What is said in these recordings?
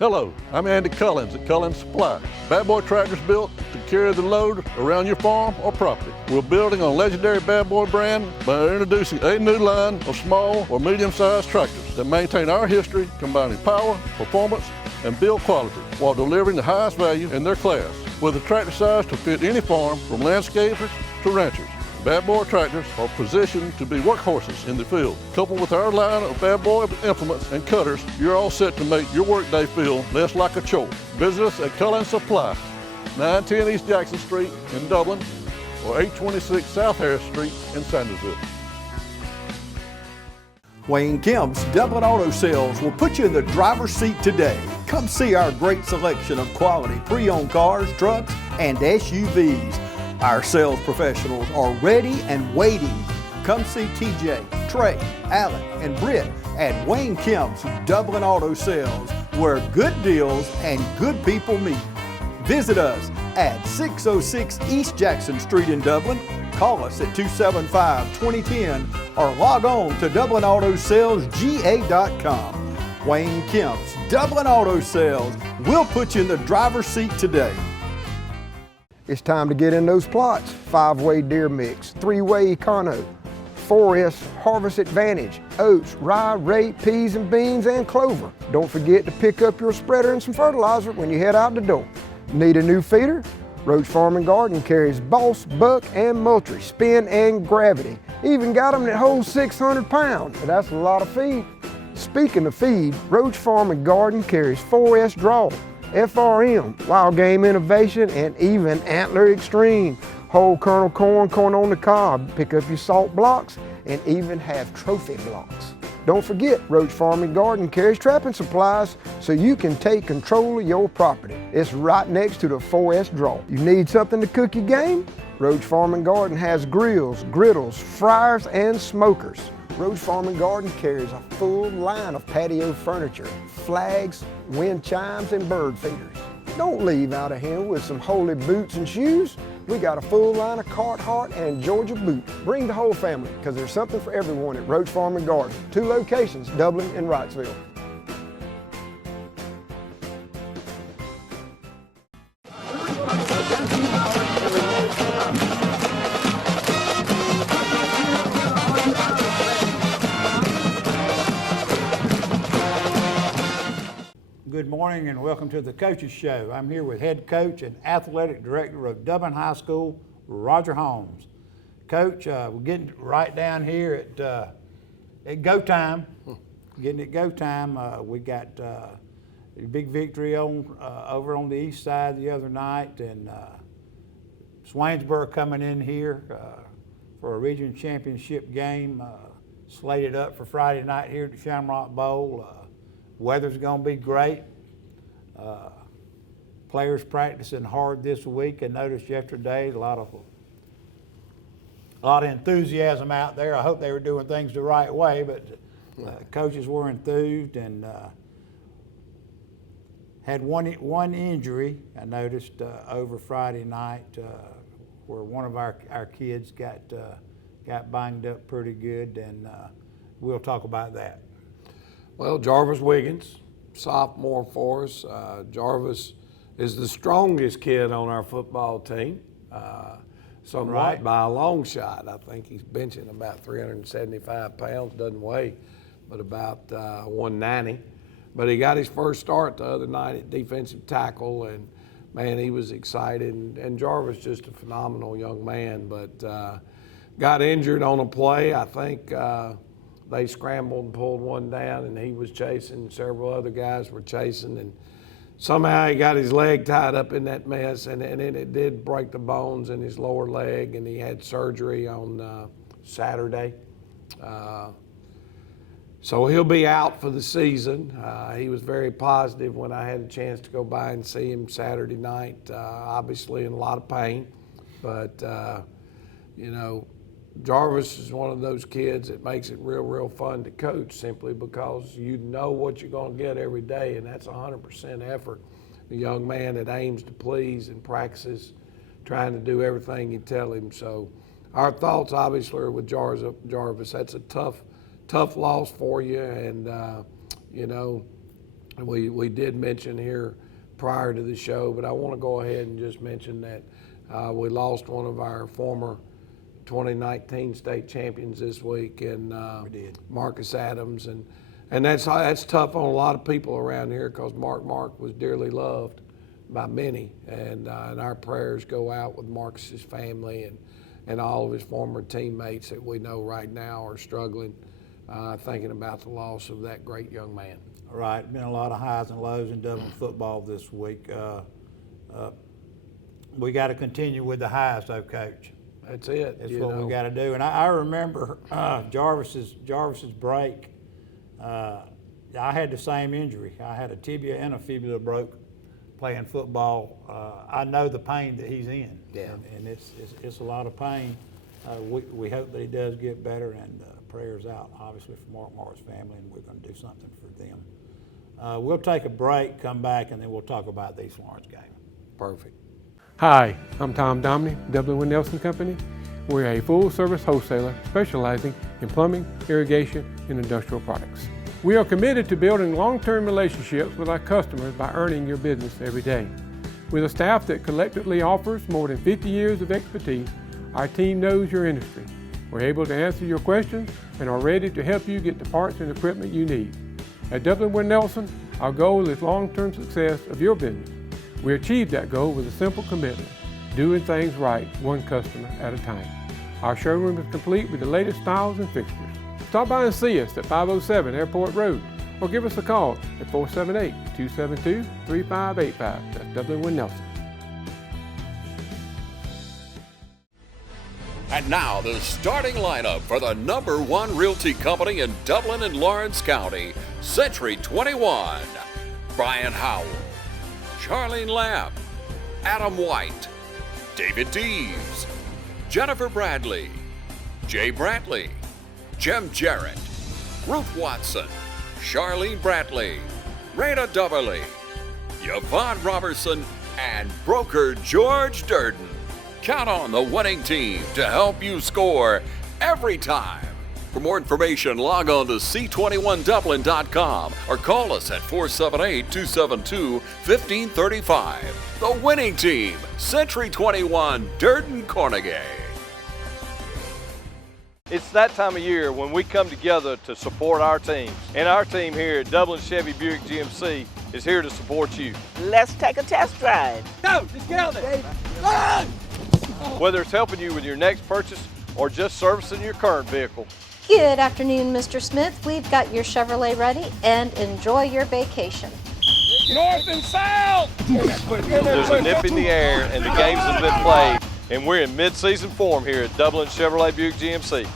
Hello, I'm Andy Cullins at Cullins Supply. Bad Boy tractors built to carry the load around your farm or property. We're building on legendary Bad Boy brand by introducing a new line of small or medium-sized tractors that maintain our history, combining power, performance, and build quality while delivering the highest value in their class. With a tractor size to fit any farm, from landscapers to ranchers, Bad Boy tractors are positioned to be workhorses in the field. Coupled with our line of Bad Boy implements and cutters, you're all set to make your workday feel less like a chore. Visit us at Cullins Supply, 910 East Jackson Street in Dublin, or 826 South Harris Street in Sandersville. Wayne Kemp's Dublin Auto Sales will put you in the driver's seat today. Come see our great selection of quality pre-owned cars, trucks, and SUVs. Our sales professionals are ready and waiting. Come see TJ, Trey, Alec, and Britt at Wayne Kemp's Dublin Auto Sales, where good deals and good people meet. Visit us at 606 East Jackson Street in Dublin. Call us at 275-2010 or log on to DublinAutoSalesGA.com. Wayne Kemp's Dublin Auto Sales will put you in the driver's seat today. It's time to get in those plots. 5-way deer mix, 3-way econo, 4S Harvest Advantage, oats, rye, rape, peas and beans, and clover. Don't forget to pick up your spreader and some fertilizer when you head out the door. Need a new feeder? Roach Farm and Garden carries Boss, Buck, and Moultrie, Spin, and Gravity. Even got them that hold 600 pounds. That's a lot of feed. Speaking of feed, Roach Farm and Garden carries 4S Draw, FRM, Wild Game Innovation, and even Antler Extreme. Whole kernel corn, corn on the cob. Pick up your salt blocks and even have trophy blocks. Don't forget, Roach Farm and Garden carries trapping supplies so you can take control of your property. It's right next to the 4S Draw. You need something to cook your game? Roach Farm and Garden has grills, griddles, fryers, and smokers. Roach Farm and Garden carries a full line of patio furniture, flags, wind chimes, and bird feeders. Don't leave out of here with some holy boots and shoes. We got a full line of Carhartt and Georgia boots. Bring the whole family, because there's something for everyone at Roach Farm and Garden. 2 locations, Dublin and Wrightsville. Good morning and welcome to the Coaches Show. I'm here with head coach and athletic director of Dublin High School, Roger Holmes. Coach, we're getting right down here at go time. Getting at go time. We got a big victory over on the east side the other night, and Swainsboro coming in here for a region championship game, slated up for Friday night here at the Shamrock Bowl. Weather's going to be great. Players practicing hard this week. I noticed yesterday a lot of enthusiasm out there. I hope they were doing things the right way, but coaches were enthused and had one injury. I noticed over Friday night where one of our kids got banged up pretty good, and we'll talk about that. Well, Jarvis Wiggins, sophomore for us. Jarvis is the strongest kid on our football team, somewhat Right. by a long shot. I think he's benching about 375 pounds, doesn't weigh, but about 190. But he got his first start the other night at defensive tackle, and man, he was excited. And Jarvis just a phenomenal young man, but got injured on a play. I think they scrambled and pulled one down, and he was chasing. Several other guys were chasing, and somehow he got his leg tied up in that mess, and it did break the bones in his lower leg, and he had surgery on Saturday. So he'll be out for the season. He was very positive when I had a chance to go by and see him Saturday night, obviously in a lot of pain. But, you know, Jarvis is one of those kids that makes it real fun to coach, simply because you know what you're going to get every day, and that's 100% effort. A young man that aims to please and practices, trying to do everything you tell him. So our thoughts obviously are with Jarvis. That's a tough loss for you, and you know, We did mention here prior to the show, but I want to go ahead and just mention that we lost one of our former 2019 state champions this week, and Marcus Adams, and that's tough on a lot of people around here because Mark was dearly loved by many, and our prayers go out with Marcus's family and all of his former teammates that we know right now are struggling, thinking about the loss of that great young man. Right, been a lot of highs and lows in Dublin football this week. We got to continue with the highs, though, Coach. That's it. That's what we got to do. And I remember Jarvis's break. I had the same injury. I had a tibia and a fibula broke playing football. I know the pain that he's in. Yeah. And it's a lot of pain. We hope that he does get better, and prayers out, obviously, for Mark's family, and we're going to do something for them. We'll take a break, come back, and then we'll talk about the East Lawrence game. Perfect. Hi, I'm Tom Domney, Dublin with Nelson Company. We're a full-service wholesaler specializing in plumbing, irrigation, and industrial products. We are committed to building long-term relationships with our customers by earning your business every day. With a staff that collectively offers more than 50 years of expertise, our team knows your industry. We're able to answer your questions and are ready to help you get the parts and equipment you need. At Dublin with Nelson, our goal is long-term success of your business. We achieve that goal with a simple commitment, doing things right, one customer at a time. Our showroom is complete with the latest styles and fixtures. Stop by and see us at 507 Airport Road, or give us a call at 478-272-3585. That's Dublin with Nelson. And now the starting lineup for the #1 realty company in Dublin and Lawrence County, Century 21. Brian Howell, Charlene Lamb, Adam White, David Deves, Jennifer Bradley, Jay Brantley, Jim Jarrett, Ruth Watson, Charlene Brantley, Raina Dubberly, Yvonne Robertson, and broker George Durden. Count on the winning team to help you score every time. For more information, log on to c21dublin.com or call us at 478-272-1535. The winning team, Century 21, Durden Cornegay. It's that time of year when we come together to support our teams. And our team here at Dublin Chevy Buick GMC is here to support you. Let's take a test drive. Go! Let's get out there! Run! Whether it's helping you with your next purchase or just servicing your current vehicle. Good afternoon, Mr. Smith. We've got your Chevrolet ready, and enjoy your vacation. North and south! There's a nip in the air and the games have been played, and we're in mid-season form here at Dublin Chevrolet Buick GMC.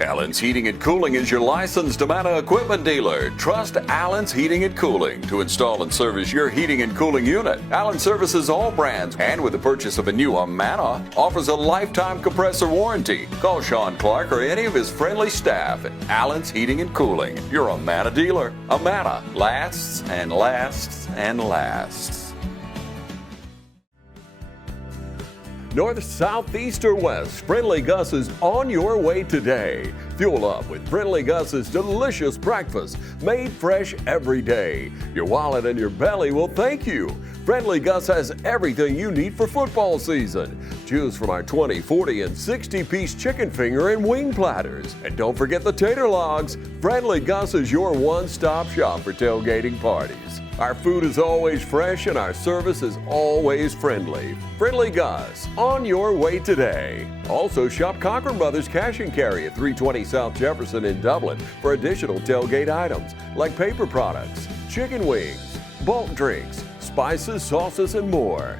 Allen's Heating and Cooling is your licensed Amana equipment dealer. Trust Allen's Heating and Cooling to install and service your heating and cooling unit. Allen services all brands, and with the purchase of a new Amana, offers a lifetime compressor warranty. Call Sean Clark or any of his friendly staff at Allen's Heating and Cooling, your Amana dealer. Amana lasts and lasts and lasts. North, south, east, or west, Friendly Gus is on your way today. Fuel up with Friendly Gus's delicious breakfast, made fresh every day. Your wallet and your belly will thank you. Friendly Gus has everything you need for football season. Choose from our 20, 40, and 60-piece chicken finger and wing platters. And don't forget the tater logs. Friendly Gus is your one-stop shop for tailgating parties. Our food is always fresh and our service is always friendly. Friendly Gus, on your way today. Also shop Cochran Brothers Cash and Carry at 320 South Jefferson in Dublin for additional tailgate items like paper products, chicken wings, bulk drinks, spices, sauces, and more.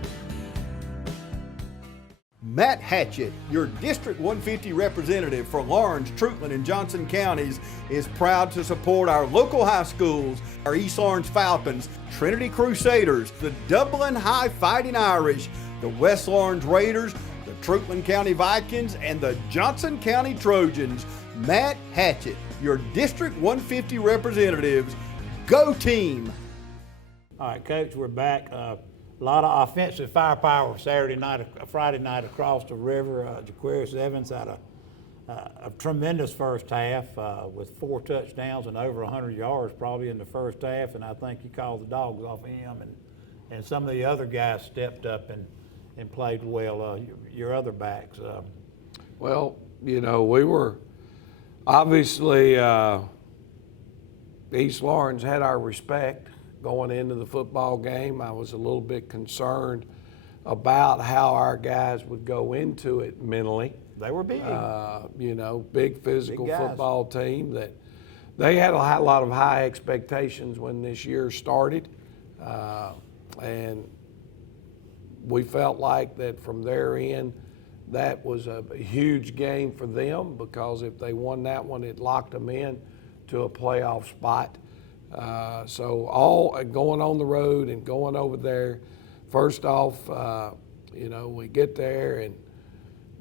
Matt Hatchett, your District 150 representative for Lawrence, Trutland, and Johnson counties, is proud to support our local high schools, our East Lawrence Falcons, Trinity Crusaders, the Dublin High Fighting Irish, the West Lawrence Raiders, the Trutland County Vikings, and the Johnson County Trojans. Matt Hatchett, your District 150 representatives. Go team! All right, Coach, we're back. A lot of offensive firepower Friday night across the river. Jaquarius Evans had a tremendous first half with 4 touchdowns and over 100 yards probably in the first half, and I think you called the dogs off of him, and some of the other guys stepped up and played well, your other backs. Well, you know, we were obviously East Lawrence had our respect going into the football game. I was a little bit concerned about how our guys would go into it mentally. They were big. You know, big physical Big guys. football team that they had a lot of high expectations when this year started. And we felt like that from their end, that was a huge game for them, because if they won that one, it locked them in to a playoff spot. So all going on the road and going over there, first off, you know, we get there and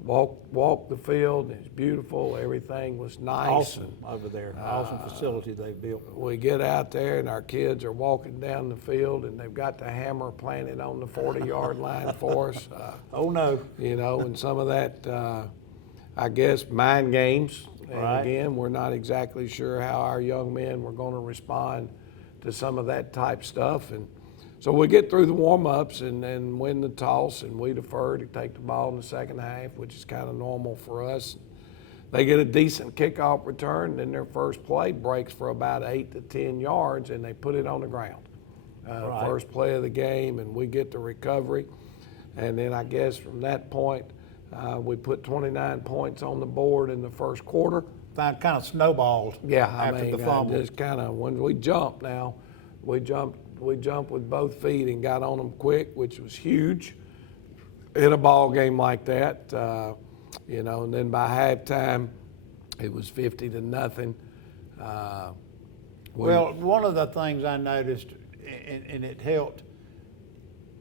walk the field, and it's beautiful. Everything was nice. Awesome over there. Awesome facility they built. We get out there and our kids are walking down the field and they've got the hammer planted on the 40-yard line for us. Oh no. You know, and some of that, I guess, mind games. And Right. again, we're not exactly sure how our young men were going to respond to some of that type stuff. And so we get through the warm-ups and win the toss, and we defer to take the ball in the second half, which is kind of normal for us. They get a decent kickoff return, then their first play breaks for about 8 to 10 yards, and they put it on the ground. Right. First play of the game, and we get the recovery. And then I guess from that point, we put 29 points on the board in the first quarter. Kind of snowballed. Yeah, after I mean, the fumble. just kind of when we jumped. Now, we jumped with both feet and got on them quick, which was huge in a ball game like that. You know, and then by halftime, it was 50-0. Well, one of the things I noticed, and it helped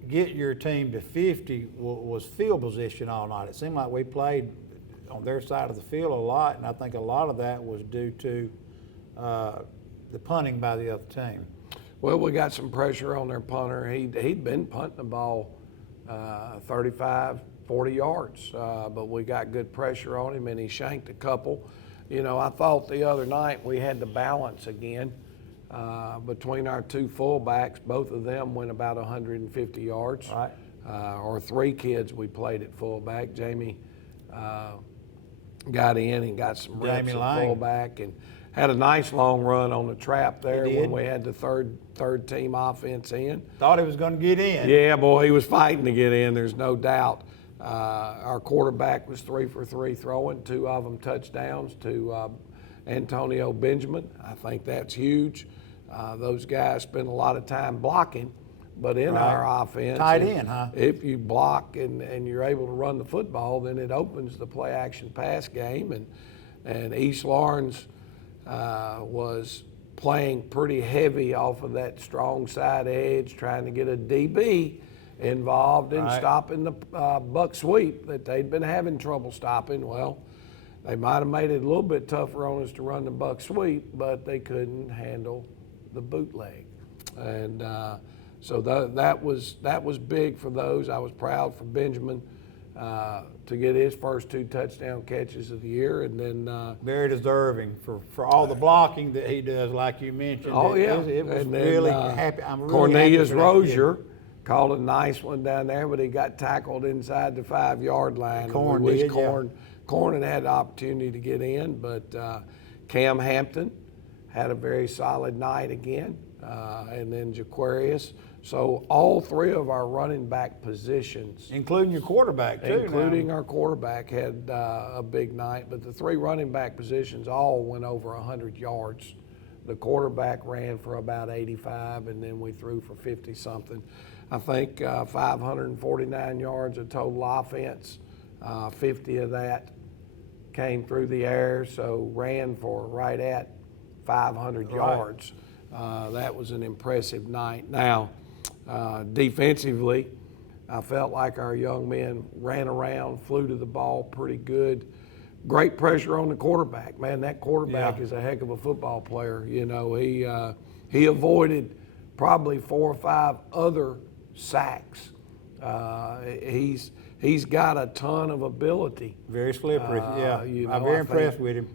get your team to 50, was field position all night. It seemed like we played on their side of the field a lot, and I think a lot of that was due to the punting by the other team. Well, we got some pressure on their punter. He'd been punting the ball 35, 40 yards, but we got good pressure on him, and he shanked a couple. You know, I thought the other night we had the balance again between our two fullbacks. Both of them went about 150 yards. Right. Or 3 kids we played at fullback. Jamie got in and got some reps at fullback and had a nice long run on the trap there when we had the third team offense in. Thought he was going to get in. Yeah, boy, he was fighting to get in, there's no doubt. Our quarterback was 3 for 3 throwing, 2 of them touchdowns to Antonio Benjamin. I think that's huge. Those guys spend a lot of time blocking, but in our offense, tight end, huh? If you block and you're able to run the football, then it opens the play action pass game. And East Lawrence was playing pretty heavy off of that strong side edge, trying to get a DB involved in stopping the buck sweep that they'd been having trouble stopping. Well, they might have made it a little bit tougher on us to run the buck sweep, but they couldn't handle the bootleg. And so that was big for those. I was proud for Benjamin to get his first 2 touchdown catches of the year, and then very deserving for all the blocking that he does, like you mentioned. Oh yeah, it was and then, really happy. I'm really Cornelius happy for that kid. Rozier called a nice one down there, but he got tackled inside the 5-yard line. Corn We wish did, Corn had the opportunity to get in, but Cam Hampton had a very solid night again, and then Jaquarius. So all 3 of our running back positions, including your quarterback too. including our quarterback, had a big night. But the 3 running back positions all went over 100 yards. The quarterback ran for about 85, and then we threw for 50-something. I think 549 yards of total offense. 50 of that came through the air, so ran for right at 500 yards. That was an impressive night. Now, defensively, I felt like our young men ran around, flew to the ball pretty good. Great pressure on the quarterback. Man, that quarterback is a heck of a football player. You know, he avoided probably 4 or 5 other sacks. he's got a ton of ability. Very slippery, yeah. You I'm know, very I impressed think- with him.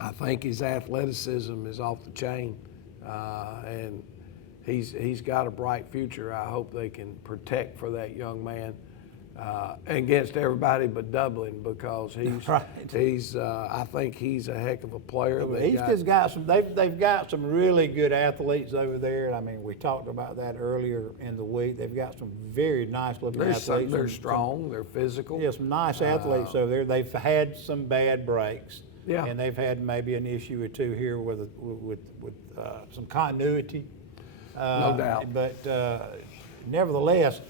I think his athleticism is off the chain, and he's got a bright future. I hope they can protect for that young man against everybody but Dublin, because he's Right. I think he's a heck of a player. He's just got some. They've got some really good athletes over there. I mean, we talked about that earlier in the week. They've got some very nice looking athletes. They're strong. They're physical. Yeah, some nice athletes over there. They've had some bad breaks. Yeah. And they've had maybe an issue or two here with some continuity. No doubt. But nevertheless,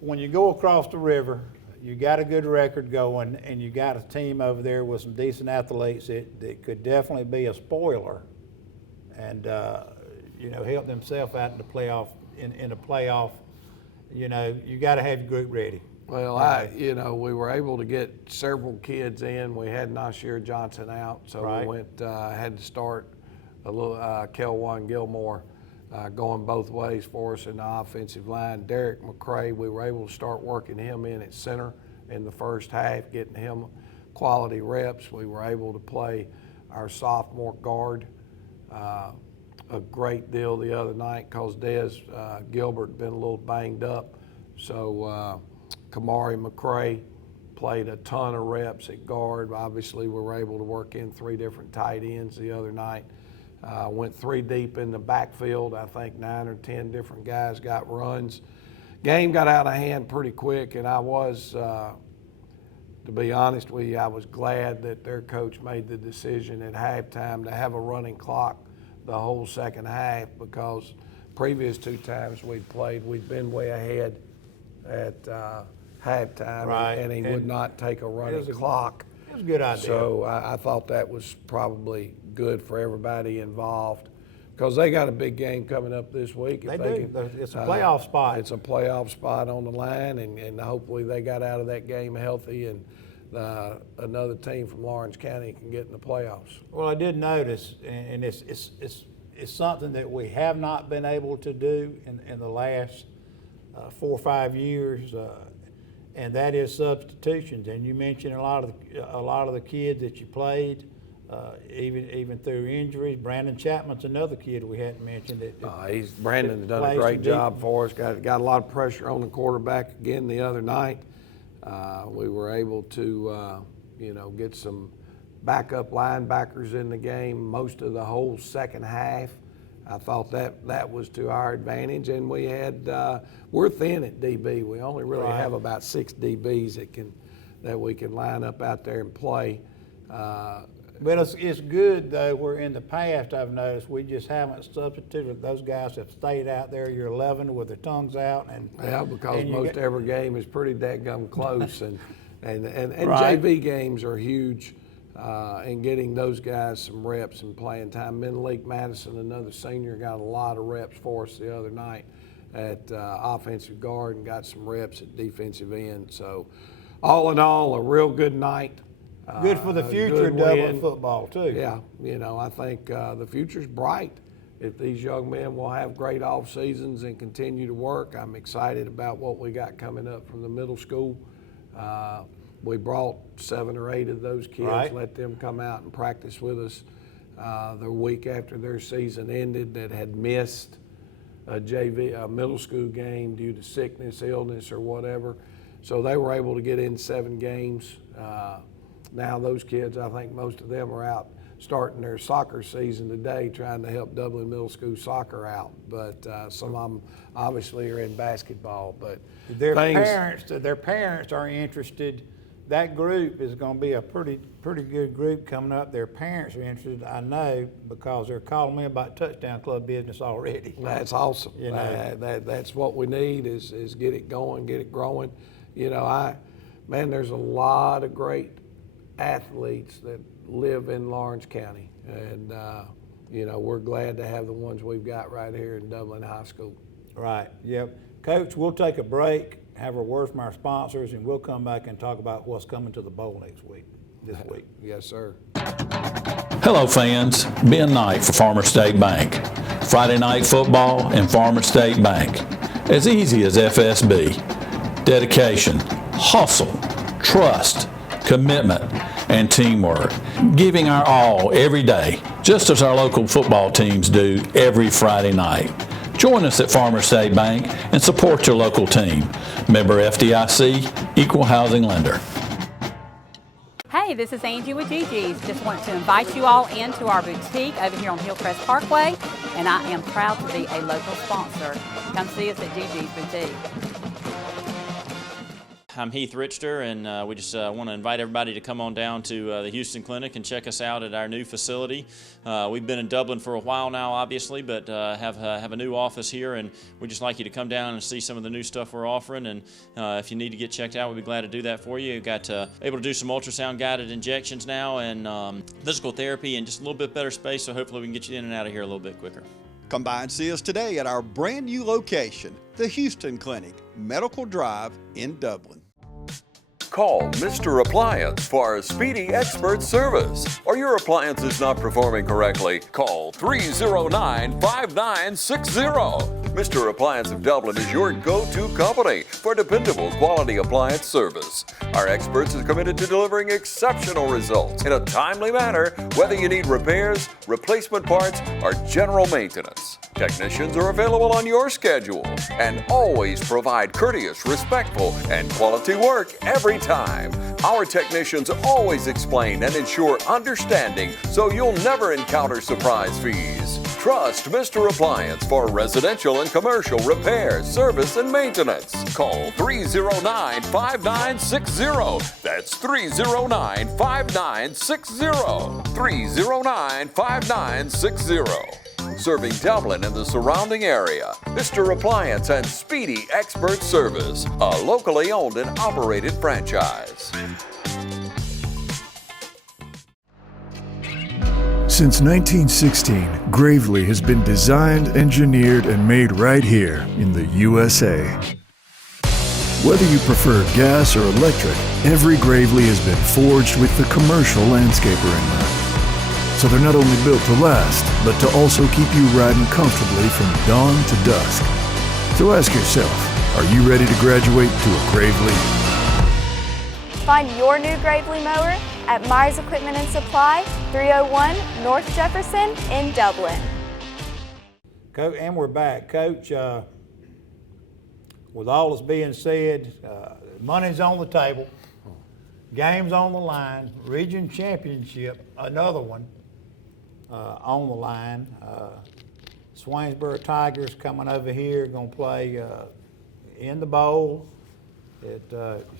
when you go across the river, you got a good record going, and you got a team over there with some decent athletes that could definitely be a spoiler, and help themselves out in the playoff. In a playoff, you got to have your group ready. Well, we were able to get several kids in. We had Nasir Johnson out, so Right. we had to start a little Kelwan Gilmore going both ways for us in the offensive line. Derek McCray, we were able to start working him in at center in the first half, getting him quality reps. We were able to play our sophomore guard a great deal the other night because Des Gilbert been a little banged up. So Kamari McCray played a ton of reps at guard. Obviously, we were able to work in 3 different tight ends the other night. Went 3 deep in the backfield. I think 9 or 10 different guys got runs. Game got out of hand pretty quick, and I was, to be honest with you, I was glad that their coach made the decision at halftime to have a running clock the whole second half, because previous 2 times we'd played, we'd been way ahead at halftime, Right. and he would not take a running clock. It was a good idea. So I thought that was probably good for everybody involved, because they got a big game coming up this week. They do. It's a playoff spot. It's a playoff spot on the line, and hopefully they got out of that game healthy, and another team from Lawrence County can get in the playoffs. Well, I did notice, and it's something that we have not been able to do in the last 4 or 5 years, and that is substitutions. And you mentioned a lot of the kids that you played, even through injuries. Brandon Chapman's another kid we hadn't mentioned. Brandon's done a great job for us. Got a lot of pressure on the quarterback again the other night. We were able to, get some backup linebackers in the game most of the whole second half. I thought that was to our advantage, and we had we're thin at DB. We only really have about 6 DBs that we can line up out there and play. But it's good, though, where in the past I've noticed we just haven't substituted. Those guys have stayed out there, you're 11 with their tongues out. Because most every game is pretty dadgum close. and Right. JV games are huge in getting those guys some reps and playing time. Menalik Madison, another senior, got a lot of reps for us the other night at offensive guard and got some reps at defensive end. So all in all, a real good night. Good for the future of Dublin win. football, too. Yeah, I think the future's bright if these young men will have great off seasons and continue to work. I'm excited about what we got coming up from the middle school. We brought 7 or 8 of those kids, Right. let them come out and practice with us the week after their season ended, that had missed a middle school game due to sickness, illness, or whatever. So they were able to get in 7 games. Now those kids, I think most of them are out starting their soccer season today, trying to help Dublin Middle School soccer out. But some of them obviously are in basketball. But Their parents are interested. That group is going to be a pretty good group coming up. Their parents are interested, I know, because they're calling me about touchdown club business already. That's awesome. That's what we need is get it going, get it growing. There's a lot of great athletes that live in Lawrence County, and we're glad to have the ones we've got right here in Dublin High School. Right, yep. Coach, we'll take a break, have a word from our sponsors, and we'll come back and talk about what's coming to the bowl this week. Yes, sir. Hello fans, Ben Knight for Farmer State Bank. Friday night football and Farmer State Bank. As easy as FSB. Dedication, hustle, trust, commitment, and teamwork, giving our all every day, just as our local football teams do every Friday night. Join us at Farmers State Bank and support your local team. Member FDIC, Equal Housing Lender. Hey, this is Angie with Gigi's. Just want to invite you all into our boutique over here on Hillcrest Parkway, and I am proud to be a local sponsor. Come see us at Gigi's Boutique. I'm Heath Richter, and we just want to invite everybody to come on down to the Houston Clinic and check us out at our new facility. We've been in Dublin for a while now, obviously, but have a new office here, and we'd just like you to come down and see some of the new stuff we're offering. And if you need to get checked out, we'd be glad to do that for you. We've got able to do some ultrasound guided injections now, and physical therapy, and just a little bit better space. So hopefully we can get you in and out of here a little bit quicker. Come by and see us today at our brand new location, the Houston Clinic, Medical Drive in Dublin. Call Mr. Appliance for our speedy expert service. Are your appliances not performing correctly? Call 309-5960. Mr. Appliance of Dublin is your go-to company for dependable quality appliance service. Our experts are committed to delivering exceptional results in a timely manner, whether you need repairs, replacement parts, or general maintenance. Technicians are available on your schedule and always provide courteous, respectful, and quality work every time. Our technicians always explain and ensure understanding so you'll never encounter surprise fees. Trust Mr. Appliance for residential and commercial repair, service, and maintenance. Call 309-5960. That's 309-5960. 309-5960. Serving Dublin and the surrounding area. Mr. Appliance and Speedy Expert Service, a locally owned and operated franchise. Since 1916, Gravely has been designed, engineered, and made right here in the USA. Whether you prefer gas or electric, every Gravely has been forged with the commercial landscaper in mind. So they're not only built to last, but to also keep you riding comfortably from dawn to dusk. So ask yourself, are you ready to graduate to a Gravely? Find your new Gravely mower at Myers Equipment and Supply, 301 North Jefferson in Dublin. Coach, and we're back. Coach, with all that's being said, money's on the table, game's on the line, region championship, another one on the line. Swainsboro Tigers coming over here, going to play in the bowl. It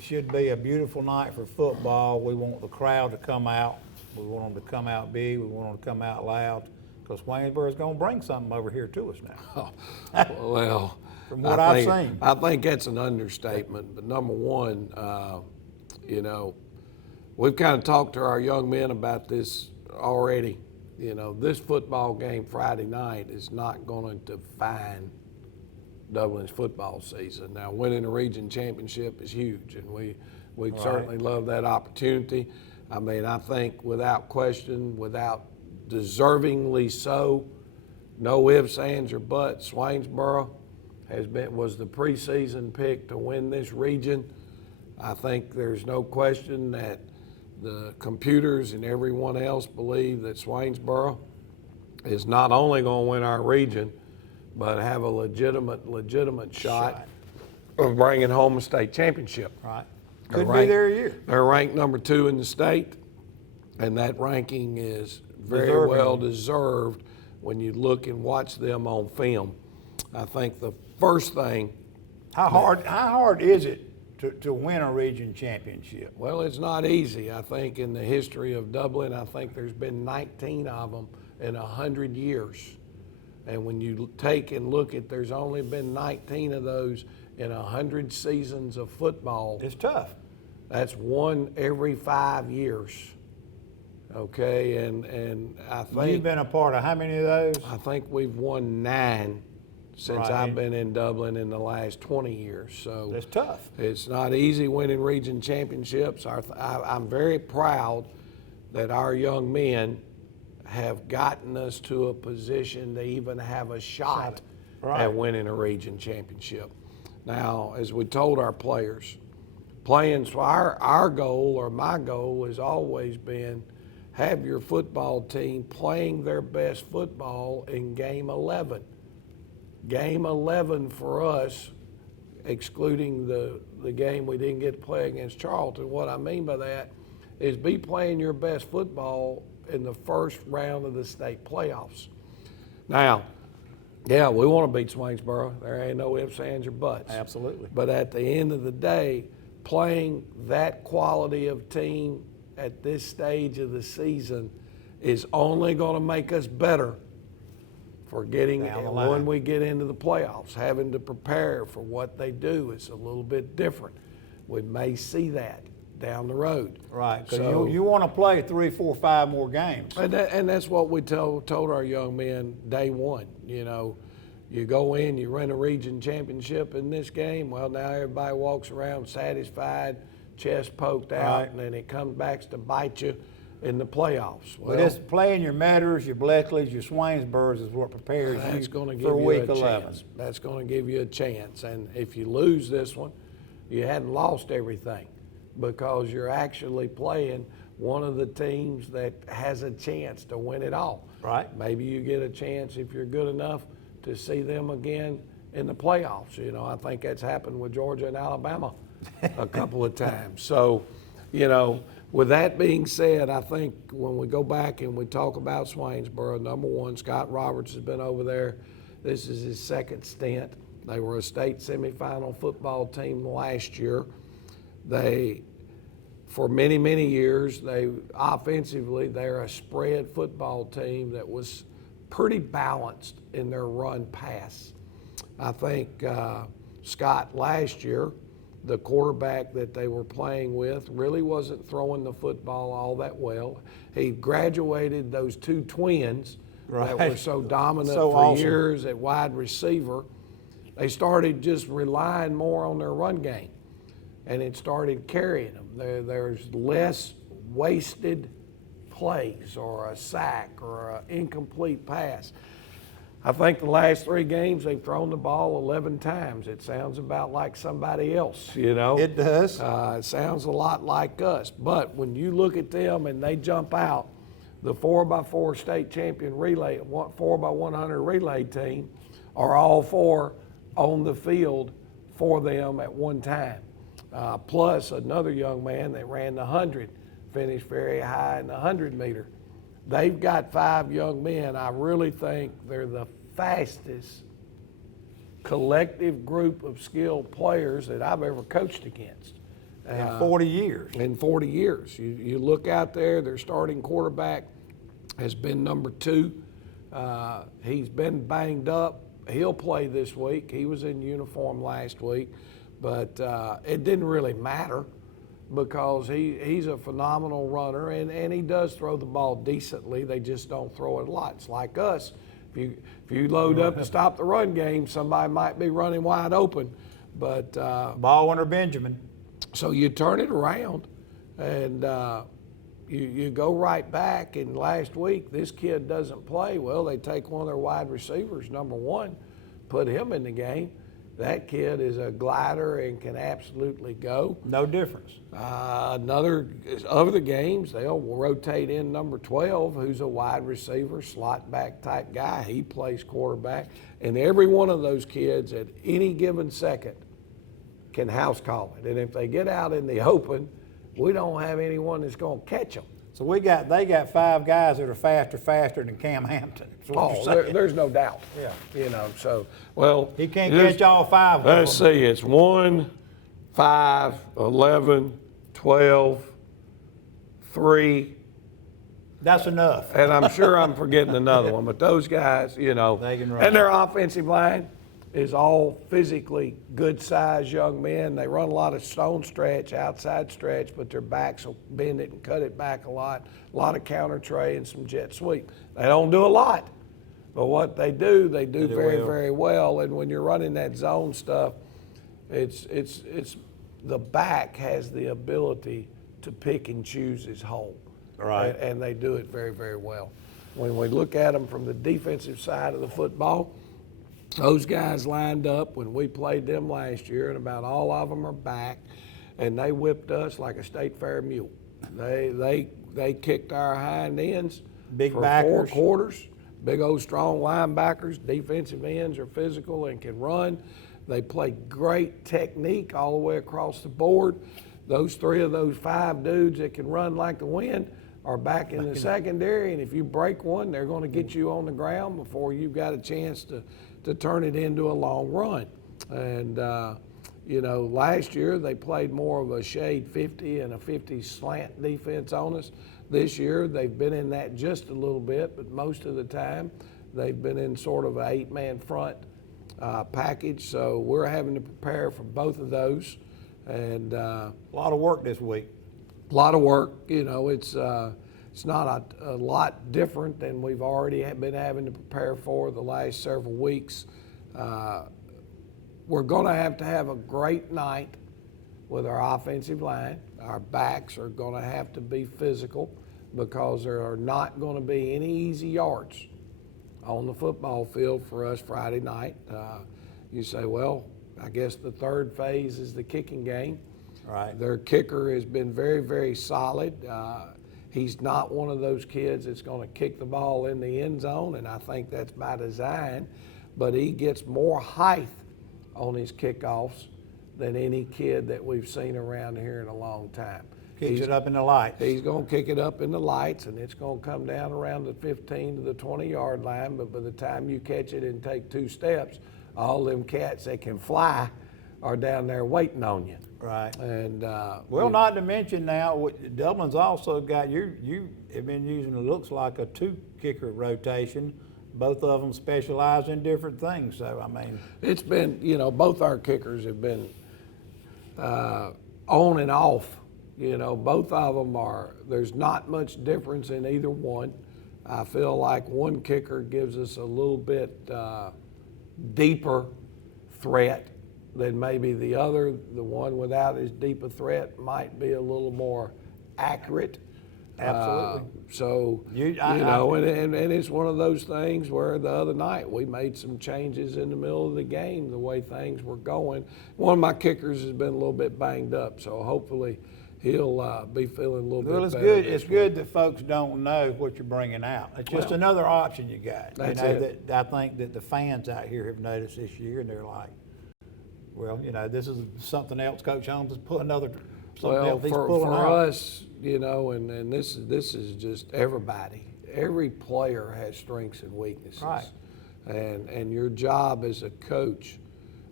should be a beautiful night for football. We want the crowd to come out. We want them to come out big. We want them to come out loud, because Waynesboro is going to bring something over here to us now. Well, from what I've seen. I think that's an understatement. But number one, you know, we've kind of talked to our young men about this already. You know, this football game Friday night is not going to define Dublin's football season. Now, winning a region championship is huge, and we certainly love that opportunity. I mean, I think without question, without deservingly so, no ifs, ands, or buts, Swainsboro was the preseason pick to win this region. I think there's no question that the computers and everyone else believe that Swainsboro is not only going to win our region, but have a legitimate shot of bringing home a state championship. Right. Could be their year. They're ranked number 2 in the state, and that ranking is very well deserved when you look and watch them on film. I think the first thing. How hard is it to win a region championship? Well, it's not easy. I think in the history of Dublin, I think there's been 19 of them in 100 years. And when you take and look at, there's only been 19 of those in 100 seasons of football. It's tough. That's one every 5 years. Okay, and I think you've been a part of how many of those? I think we've won 9 since I've been in Dublin in the last 20 years. So it's tough. It's not easy winning region championships. I'm very proud that our young men have gotten us to a position to even have a shot at winning a region championship. Now, as we told our players, playing. So our goal, or my goal, has always been have your football team playing their best football in game 11. Game 11 for us, excluding the game we didn't get to play against Charlton. What I mean by that is be playing your best football in the first round of the state playoffs. Now, yeah, we want to beat Swainsboro. There ain't no ifs, ands, or buts. Absolutely. But at the end of the day, playing that quality of team at this stage of the season is only going to make us better for getting, when we get into the playoffs, having to prepare for what they do. It's a little bit different. We may see that down the road. Right, because you want to play 3, 4, 5 more games. And that's what we told our young men day one. You know, you go in, you win a region championship in this game, well, now everybody walks around satisfied, chest poked out, and then it comes back to bite you in the playoffs. Well, just playing your Metters, your Bleckleys, your Swainsboro's is what prepares you for week 11. That's going to give you a chance. And if you lose this one, you hadn't lost everything, because you're actually playing one of the teams that has a chance to win it all. Right. Maybe you get a chance, if you're good enough, to see them again in the playoffs. You know, I think that's happened with Georgia and Alabama a couple of times. So, you know, with that being said, I think when we go back and we talk about Swainsboro, number one, Scott Roberts has been over there. This is his second stint. They were a state semifinal football team last year. They, for many, many years, offensively, they're a spread football team that was pretty balanced in their run pass. I think Scott last year, the quarterback that they were playing with, really wasn't throwing the football all that well. He graduated those two twins that were so dominant for years at wide receiver. They started just relying more on their run game, and it started carrying them. There's less wasted plays or a sack or an incomplete pass. I think the last 3 games they've thrown the ball 11 times. It sounds about like somebody else, you know. It does. It sounds a lot like us. But when you look at them and they jump out, the 4x4 state champion relay, 4x100 relay team are all 4 on the field for them at one time. Plus another young man that ran the 100, finished very high in the 100-meter. They've got 5 young men. I really think they're the fastest collective group of skilled players that I've ever coached against. In 40 years. In 40 years. You look out there, their starting quarterback has been number 2. He's been banged up. He'll play this week. He was in uniform last week, but it didn't really matter, because he's a phenomenal runner, and he does throw the ball decently. They just don't throw it a lot. It's like us. If you load up to stop the run game, somebody might be running wide open. But Baldwin or Benjamin. So you turn it around, and you go right back. And last week, this kid doesn't play. Well, they take one of their wide receivers, number 1, put him in the game. That kid is a glider and can absolutely go. No difference. Other games, they'll rotate in number 12, who's a wide receiver, slot back type guy. He plays quarterback. And every one of those kids at any given second can house call it. And if they get out in the open, we don't have anyone that's going to catch them. So they got 5 guys that are faster than Cam Hampton. There's no doubt. Yeah. You know, so, well. He can't catch all 5 of them. Let's see, it's 1, 5, 11, 12, 3. That's enough. And I'm sure I'm forgetting another one, but those guys, you know, they can run. And their offensive line is all physically good-sized young men. They run a lot of stone stretch, outside stretch, but their backs will bend it and cut it back a lot of counter tray and some jet sweep. They don't do a lot, but what they do very, very well. And when you're running that zone stuff, it's the back has the ability to pick and choose his hole. Right. And they do it very, very well. When we look at them from the defensive side of the football, those guys lined up when we played them last year, and about all of them are back. and they whipped us like a state fair mule. They kicked our hind ends Big for backers. 4 quarters. Big old strong linebackers, defensive ends are physical and can run. They play great technique all the way across the board. Those 3 of those 5 dudes that can run like the wind are back in the secondary, and if you break one, they're going to get you on the ground before you've got a chance to turn it into a long run. And you know, last year they played more of a shade 50 and a 50 slant defense on us. This year they've been in that just a little bit, but most of the time they've been in sort of an 8-man front package. So we're having to prepare for both of those. And a lot of work this week. A lot of work. You know, it's not a lot different than we've already been having to prepare for the last several weeks. We're going to have a great night with our offensive line. Our backs are going to have to be physical because there are not going to be any easy yards on the football field for us Friday night. You say, well, I guess the third phase is the kicking game. Right. Their kicker has been very, very solid. He's not one of those kids that's going to kick the ball in the end zone, and I think that's by design, but he gets more height on his kickoffs than any kid that we've seen around here in a long time. Kicks it up in the lights. He's going to kick it up in the lights, and it's going to come down around the 15 to the 20-yard line, but by the time you catch it and take 2 steps, all them cats that can fly are down there waiting on you. Right. And well, not to mention now, Dublin's also got, you have been using, it looks like a 2-kicker rotation. Both of them specialize in different things, so I mean. It's been, you know, both our kickers have been on and off. You know, both of them there's not much difference in either one. I feel like one kicker gives us a little bit deeper threat than maybe the other. The one without as deep a threat might be a little more accurate. Absolutely. So, you know, and it's one of those things where the other night we made some changes in the middle of the game, the way things were going. One of my kickers has been a little bit banged up, so hopefully he'll be feeling a little bit better. Well, it's good. It's good that folks don't know what you're bringing out. It's just another option you got. That's you know, it. that I think that the fans out here have noticed this year, and they're like, well, you know, this is something else Coach Holmes is putting something else he's pulling for out. us, you know, and this is just everybody. Every player has strengths and weaknesses. Right. And your job as a coach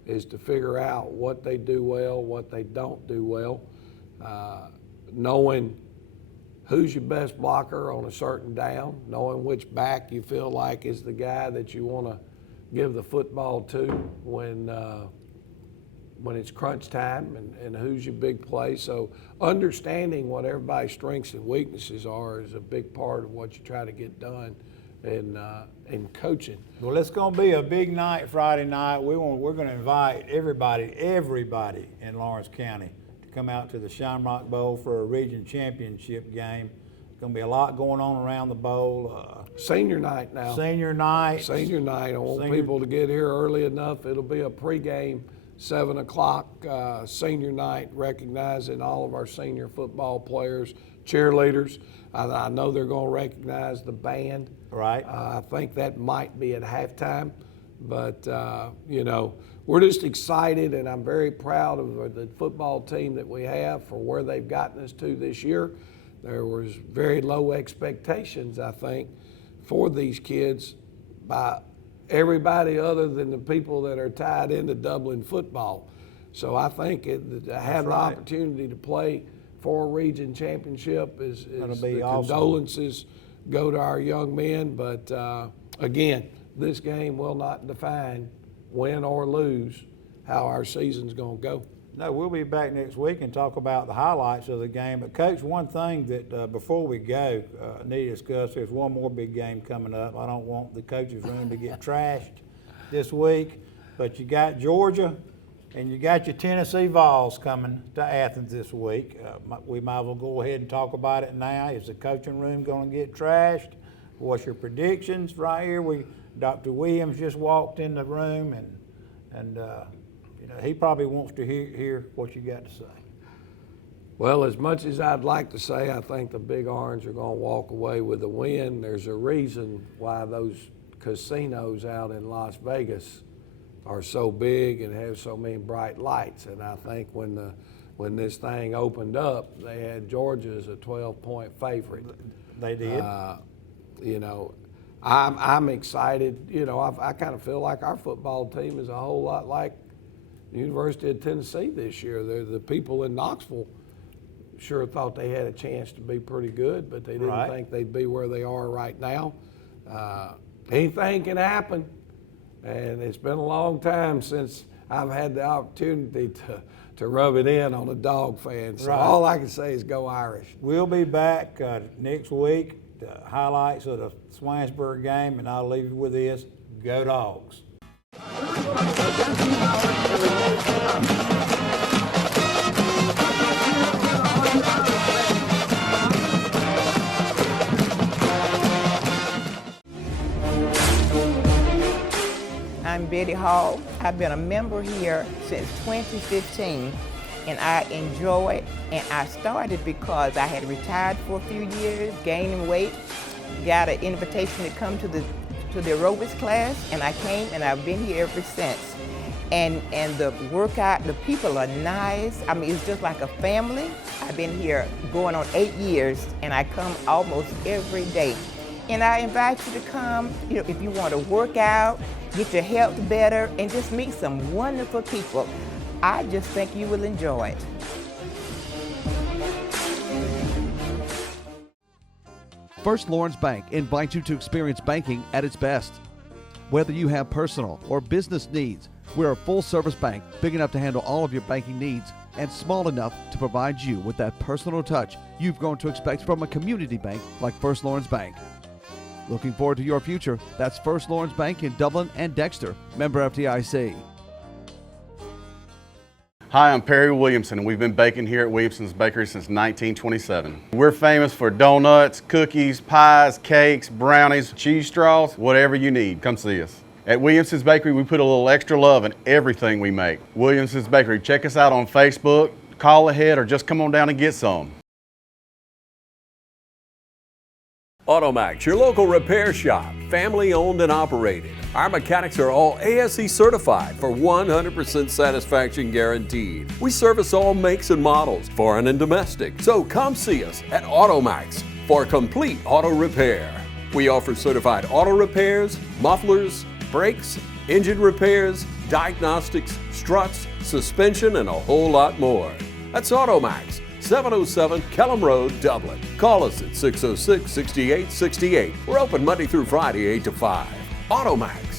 is to figure out what they do well, what they don't do well, knowing who's your best blocker on a certain down, knowing which back you feel like is the guy that you want to give the football to when it's crunch time, and who's your big play. So understanding what everybody's strengths and weaknesses are is a big part of what you try to get done in coaching. Well, it's going to be a big night Friday night. We're going to invite everybody in Lawrence County to come out to the Shamrock Bowl for a region championship game. There's going to be a lot going on around the bowl. Senior night now. Senior night. Senior night. I want people to get here early enough. It'll be a pregame 7 o'clock senior night, recognizing all of our senior football players, cheerleaders. I know they're going to recognize the band. Right. I think that might be at halftime, but you know, we're just excited, and I'm very proud of the football team that we have for where they've gotten us to this year. There was very low expectations, I think, for these kids by everybody other than the people that are tied into Dublin football. So I think to have the opportunity to play for a region championship is the awesome. Condolences go to our young men. But again, this game will not define, win or lose, how our season's going to go. No, we'll be back next week and talk about the highlights of the game. But, Coach, one thing that before we go, need to discuss, there's one more big game coming up. I don't want the coaches' room to get trashed this week, but you got Georgia and you got your Tennessee Vols coming to Athens this week. We might as well go ahead and talk about it now. Is the coaching room going to get trashed? What's your predictions right here? Dr. Williams just walked in the room, and you know, he probably wants to hear what you got to say. Well, as much as I'd like to say I think the Big Orange are going to walk away with a win, there's a reason why those casinos out in Las Vegas are so big and have so many bright lights. And I think when this thing opened up, they had Georgia as a 12-point favorite. They did. You know, I'm excited. You know, I kind of feel like our football team is a whole lot like the University of Tennessee this year. The people in Knoxville sure thought they had a chance to be pretty good, but they didn't think they'd be where they are right now. Anything can happen, and it's been a long time since I've had the opportunity to rub it in on a dog fan. So all I can say is go Irish. We'll be back next week, the highlights of the Swansburg game, and I'll leave you with this: go Dogs. I'm Betty Hall. I've been a member here since 2015, and I enjoy it. And I started because I had retired for a few years, gaining weight, got an invitation to come to the aerobics class, and I came, and I've been here ever since. And the workout, the people are nice. I mean, it's just like a family. I've been here going on 8 years, and I come almost every day. And I invite you to come, you know, if you want to work out, get your health better, and just meet some wonderful people. I just think you will enjoy it. First Lawrence Bank invites you to experience banking at its best. Whether you have personal or business needs, we're a full-service bank big enough to handle all of your banking needs and small enough to provide you with that personal touch you've grown to expect from a community bank like First Lawrence Bank. Looking forward to your future. That's First Lawrence Bank in Dublin and Dexter, member FDIC. Hi, I'm Perry Williamson, and we've been baking here at Williamson's Bakery since 1927. We're famous for donuts, cookies, pies, cakes, brownies, cheese straws, whatever you need. Come see us. At Williamson's Bakery, we put a little extra love in everything we make. Williamson's Bakery, check us out on Facebook, call ahead, or just come on down and get some. Automax, your local repair shop, family owned and operated. Our mechanics are all ASE certified for 100% satisfaction guaranteed. We service all makes and models, foreign and domestic. So come see us at Automax for complete auto repair. We offer certified auto repairs, mufflers, brakes, engine repairs, diagnostics, struts, suspension, and a whole lot more. That's Automax. 707 Kellam Road, Dublin. Call us at 606-6868. We're open Monday through Friday, 8 to 5. Automax.